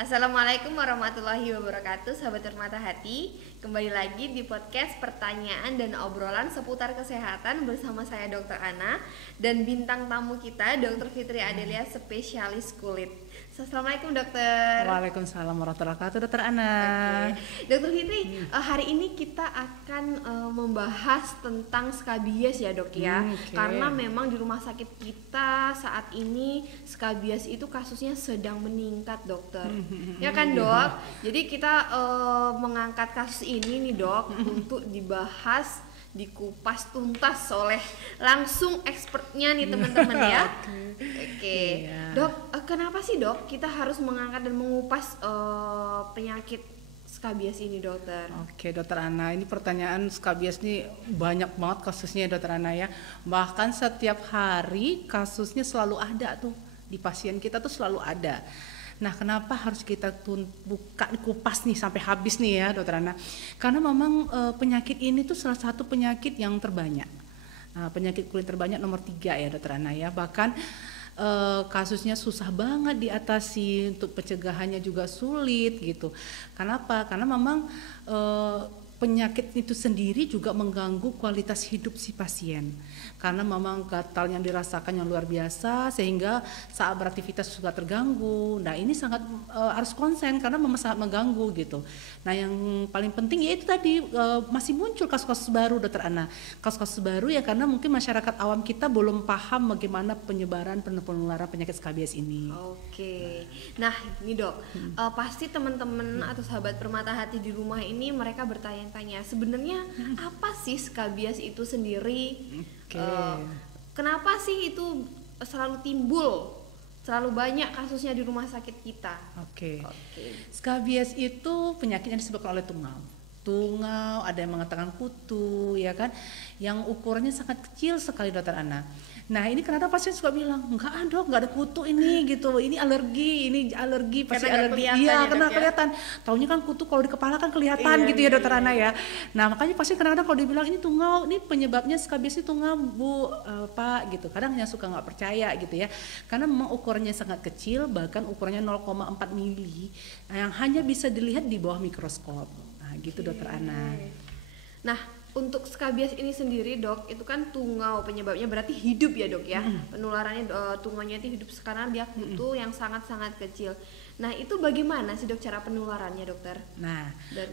Assalamualaikum warahmatullahi wabarakatuh, sahabat Permata Hati. Kembali lagi di podcast pertanyaan dan obrolan seputar kesehatan bersama saya Dr. Ana dan bintang tamu kita Dr. Fitri Adelia, spesialis kulit. Assalamualaikum dokter. Waalaikumsalam warahmatullahi wabarakatuh, Dokter Ana. Oke. Dokter Fitri, hari ini kita akan membahas tentang skabies ya dok ya. Karena memang di rumah sakit kita saat ini skabies itu kasusnya sedang meningkat dokter. Ya kan dok? Jadi kita mengangkat kasus ini nih dok untuk dibahas, dikupas tuntas oleh langsung expertnya nih teman-teman ya. Oke. Dok, kenapa sih dok kita harus mengangkat dan mengupas penyakit skabies ini dokter? Oke Dokter Ana, ini pertanyaan skabies ini banyak banget kasusnya Dokter Ana ya. Bahkan setiap hari kasusnya selalu ada tuh di pasien kita tuh selalu ada. Nah, kenapa harus kita buka kupas nih sampai habis nih ya Dokter Ana? Karena memang penyakit ini tuh salah satu penyakit yang terbanyak. Penyakit kulit terbanyak nomor 3 ya Dokter Ana ya. Bahkan kasusnya susah banget diatasi, untuk pencegahannya juga sulit gitu. Kenapa? Karena memang penyakit itu sendiri juga mengganggu kualitas hidup si pasien. Karena memang gatal yang dirasakan yang luar biasa sehingga saat beraktivitas juga terganggu. Nah ini sangat harus konsen karena memang sangat mengganggu gitu. Nah yang paling penting yaitu tadi masih muncul kasus-kasus baru Dokter Ana. Kasus-kasus baru ya karena mungkin masyarakat awam kita belum paham bagaimana penyebaran penularan penyakit skabies ini. Oke. Nah ini dok, pasti teman-teman atau sahabat Permata Hati di rumah ini mereka bertanya-tanya sebenarnya apa sih skabies itu sendiri? Kenapa sih itu selalu timbul, selalu banyak kasusnya di rumah sakit kita? Oke. Skabies itu penyakit yang disebabkan oleh tungau. Tungau, ada yang mengatakan kutu, ya kan? Yang ukurannya sangat kecil sekali Dokter Ana. Nah ini kenapa pasien suka bilang enggak dok, enggak ada kutu ini gitu, ini alergi pasti karena alergi. Iya ya, karena kelihatan. Taunya kan kutu kalau di kepala kan kelihatan gitu ya Dokter Ana ya. Nah makanya pasien kadang-kadang kalau dibilang ini tungau, ini penyebabnya skabies itu tungau bu, Pak gitu. Kadang yang suka nggak percaya gitu ya, karena memang ukurannya sangat kecil, bahkan ukurannya 0,4 mili, yang hanya bisa dilihat di bawah mikroskop. Nah gitu Dokter Ana. Nah untuk skabies ini sendiri dok, itu kan tungau penyebabnya berarti hidup ya dok ya. Penularannya tungaunya itu hidup karena dia kutu yang sangat-sangat kecil. Nah itu bagaimana sih dok cara penularannya dokter? Nah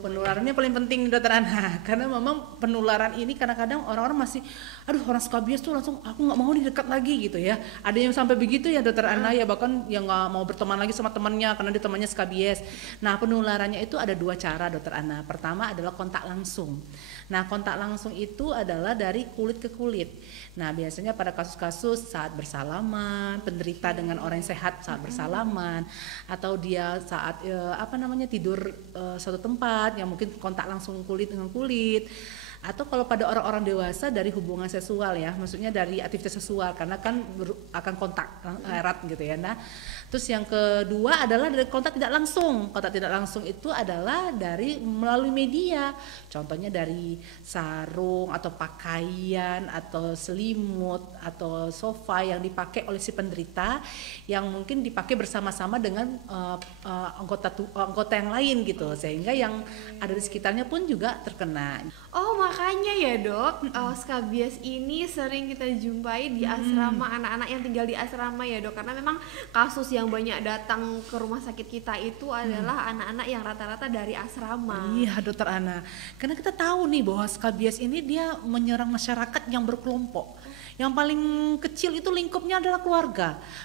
penularannya paling penting Dokter Ana, karena memang penularan ini kadang-kadang orang-orang masih, aduh orang skabies tuh langsung aku nggak mau nih dekat lagi gitu ya. Ada yang sampai begitu ya Dokter Ana ya, bahkan yang nggak mau berteman lagi sama temannya karena dia temannya skabies. Nah penularannya itu ada 2 cara Dokter Ana. Pertama adalah kontak langsung. Nah kontak langsung itu adalah dari kulit ke kulit. Nah biasanya pada kasus-kasus saat bersalaman, penderita dengan orang yang sehat saat bersalaman, atau dia saat tidur suatu tempat yang mungkin kontak langsung kulit dengan kulit, atau kalau pada orang-orang dewasa dari hubungan seksual ya, maksudnya dari aktivitas seksual karena kan akan kontak erat gitu ya. Nah terus yang kedua adalah dari kontak tidak langsung. Kontak tidak langsung itu adalah dari melalui media, contohnya dari sarung atau pakaian atau selimut atau sofa yang dipakai oleh si penderita, yang mungkin dipakai bersama-sama dengan anggota yang lain gitu, sehingga yang ada di sekitarnya pun juga terkena. Oh makanya ya dok, skabies ini sering kita jumpai di asrama, anak-anak yang tinggal di asrama ya dok, karena memang kasus yang banyak datang ke rumah sakit kita itu adalah anak-anak yang rata-rata dari asrama. Iya Dokter Ana, karena kita tahu nih bahwa skabies ini dia menyerang masyarakat yang berkelompok. Yang paling kecil itu lingkupnya adalah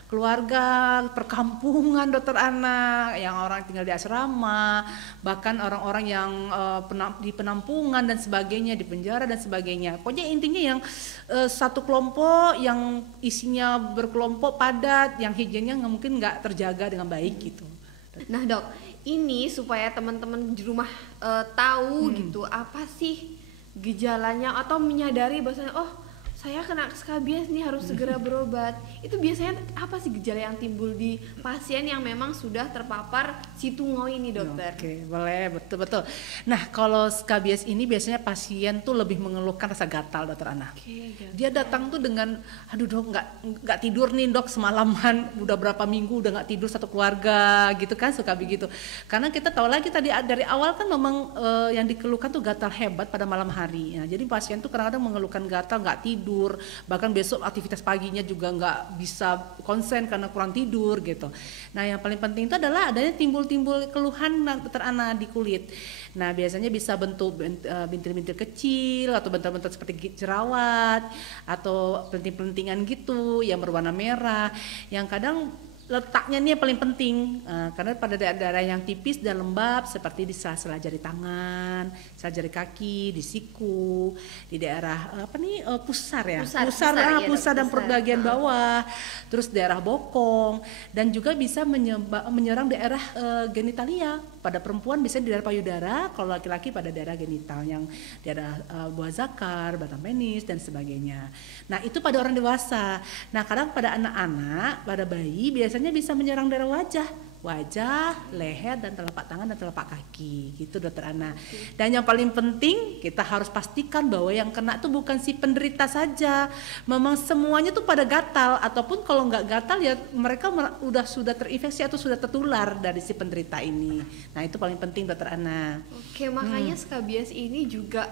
keluarga perkampungan Dokter Ana, yang orang tinggal di asrama, bahkan orang-orang yang di penampungan dan sebagainya, di penjara dan sebagainya. Pokoknya intinya yang satu kelompok yang isinya berkelompok padat, yang higiennya mungkin nggak terjaga dengan baik gitu. Nah dok, ini supaya teman-teman di rumah tahu gitu apa sih gejalanya atau menyadari bahwasanya oh saya kena skabies nih, harus segera berobat. Itu biasanya apa sih gejala yang timbul di pasien yang memang sudah terpapar si tungau ini, dokter? Oke, boleh, betul-betul. Nah, kalau skabies ini biasanya pasien tuh lebih mengeluhkan rasa gatal, dokter Ana. Dia datang tuh dengan, aduh dok, nggak tidur nih dok semalaman, udah berapa minggu udah nggak tidur satu keluarga, gitu kan, suka begitu. Karena kita tahu lagi tadi dari awal kan memang yang dikeluhkan tuh gatal hebat pada malam hari. Nah, jadi pasien tuh kadang-kadang mengeluhkan gatal, nggak tidur, bahkan besok aktivitas paginya juga nggak bisa konsen karena kurang tidur gitu. Nah, yang paling penting itu adalah adanya timbul-timbul keluhan dokter Ana di kulit. Nah, biasanya bisa bentuk bintil-bintil kecil atau bentuk-bentuk seperti jerawat atau pelenting-pelentingan gitu yang berwarna merah, yang kadang letaknya ini yang paling penting, karena pada daerah yang tipis dan lembab seperti di sela-sela jari tangan, sela jari kaki, di siku, di daerah pusar ya, pusar dan bagian bawah, terus daerah bokong, dan juga bisa menyerang daerah genitalia. Pada perempuan bisa di daerah payudara, kalau laki-laki pada daerah genital yang daerah buah zakar, batang penis dan sebagainya. Nah, itu pada orang dewasa. Nah, kadang pada anak-anak, pada bayi biasanya bisa menyerang daerah wajah, leher dan telapak tangan dan telapak kaki, gitu dokter Ana. Dan yang paling penting kita harus pastikan bahwa yang kena tuh bukan si penderita saja, memang semuanya tuh pada gatal, ataupun kalau nggak gatal ya mereka sudah terinfeksi atau sudah tertular dari si penderita ini. Nah, itu paling penting dokter Ana. Oke, makanya skabies ini juga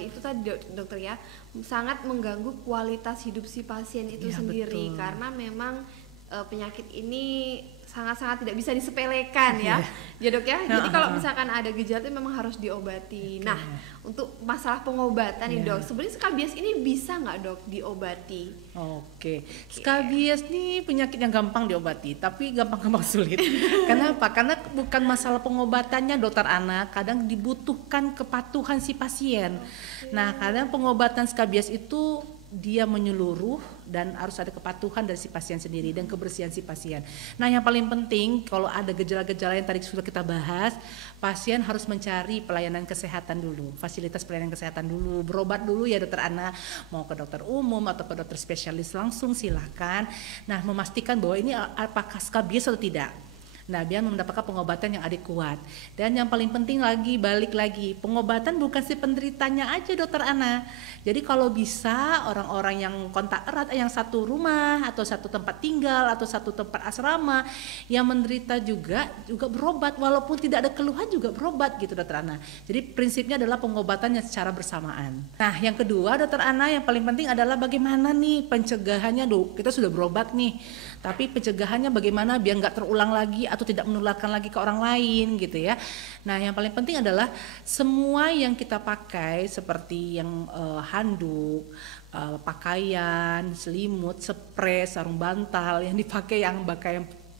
itu tadi dokter ya, sangat mengganggu kualitas hidup si pasien itu sendiri, betul. Karena memang penyakit ini sangat-sangat tidak bisa disepelekan ya, ya dok ya. Jadi kalau misalkan ada gejala itu memang harus diobati. Nah, untuk masalah pengobatan nih dok, sebenarnya skabies ini bisa nggak dok diobati? Oke, skabies nih penyakit yang gampang diobati, tapi gampang-gampang sulit. Kenapa? Karena bukan masalah pengobatannya dokter Ana, kadang dibutuhkan kepatuhan si pasien. Nah, kadang pengobatan skabies itu dia menyeluruh dan harus ada kepatuhan dari si pasien sendiri dan kebersihan si pasien. Nah, yang paling penting kalau ada gejala-gejala yang tadi sudah kita bahas, pasien harus mencari pelayanan kesehatan dulu, fasilitas pelayanan kesehatan dulu, berobat dulu ya dokter Ana, mau ke dokter umum atau ke dokter spesialis langsung silahkan. Nah, memastikan bahwa ini apakah skabies atau tidak. Nah, biar mendapatkan pengobatan yang adekuat. Dan yang paling penting lagi, balik lagi, pengobatan bukan si penderitanya aja dokter Ana. Jadi kalau bisa orang-orang yang kontak erat, yang satu rumah atau satu tempat tinggal atau satu tempat asrama yang menderita juga berobat, walaupun tidak ada keluhan juga berobat gitu dokter Ana. Jadi prinsipnya adalah pengobatan yang secara bersamaan. Nah, yang kedua dokter Ana yang paling penting adalah bagaimana nih pencegahannya dok. Kita sudah berobat nih, tapi pencegahannya bagaimana biar nggak terulang lagi atau tidak menularkan lagi ke orang lain gitu ya. Nah, yang paling penting adalah semua yang kita pakai seperti yang handuk, pakaian, selimut, spray, sarung bantal yang dipakai yang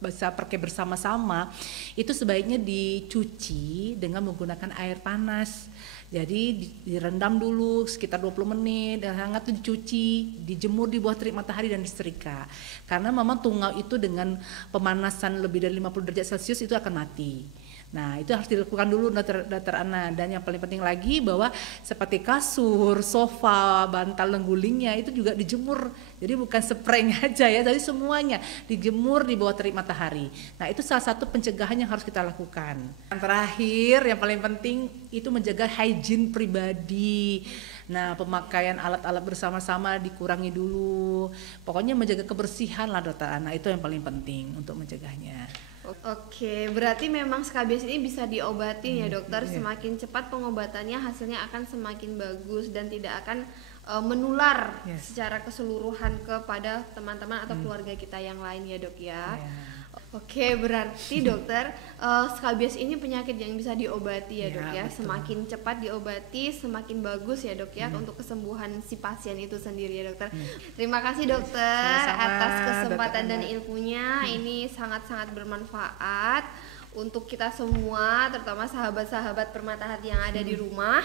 bisa pakai bersama-sama itu sebaiknya dicuci dengan menggunakan air panas. Jadi direndam dulu sekitar 20 menit dan hangat itu dicuci, dijemur di bawah terik matahari dan disetrika. Karena memang tungau itu dengan pemanasan lebih dari 50 derajat Celcius itu akan mati. Nah, itu harus dilakukan dulu dokter Ana. Dan yang paling penting lagi bahwa seperti kasur, sofa, bantal lenggulingnya itu juga dijemur. Jadi bukan spraynya aja ya, tapi semuanya dijemur di bawah terik matahari. Nah, itu salah satu pencegahan yang harus kita lakukan. Yang terakhir, yang paling penting itu menjaga hygiene pribadi. Nah, pemakaian alat-alat bersama-sama dikurangi dulu. Pokoknya menjaga kebersihan lah dokter Ana, itu yang paling penting untuk mencegahnya. Oke, berarti memang skabies ini bisa diobati ya dokter. Semakin cepat pengobatannya hasilnya akan semakin bagus dan tidak akan menular secara keseluruhan kepada teman-teman atau keluarga kita yang lain ya dok ya. Oke, berarti dokter skabies ini penyakit yang bisa diobati ya dok ya. Betul. Semakin cepat diobati semakin bagus ya dok ya untuk kesembuhan si pasien itu sendiri ya dokter. Terima kasih dokter atas kesempatan dan ilmunya. Ini sangat-sangat bermanfaat untuk kita semua, terutama sahabat-sahabat Permata Hati yang ada di rumah.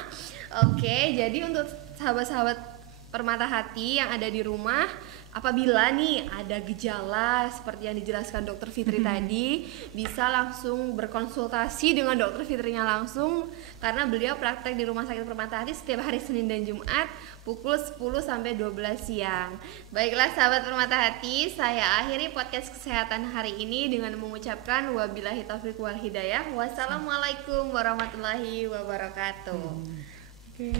Oke, jadi untuk sahabat-sahabat Permata Hati yang ada di rumah, apabila nih ada gejala seperti yang dijelaskan Dokter Fitri tadi, bisa langsung berkonsultasi dengan Dokter Fitrinya langsung, karena beliau praktek di Rumah Sakit Permata Hati setiap hari Senin dan Jumat pukul 10 sampai 12 siang. Baiklah sahabat Permata Hati, saya akhiri podcast kesehatan hari ini dengan mengucapkan wabillahi taufiq wal hidayah. Wassalamualaikum warahmatullahi wabarakatuh. Oke,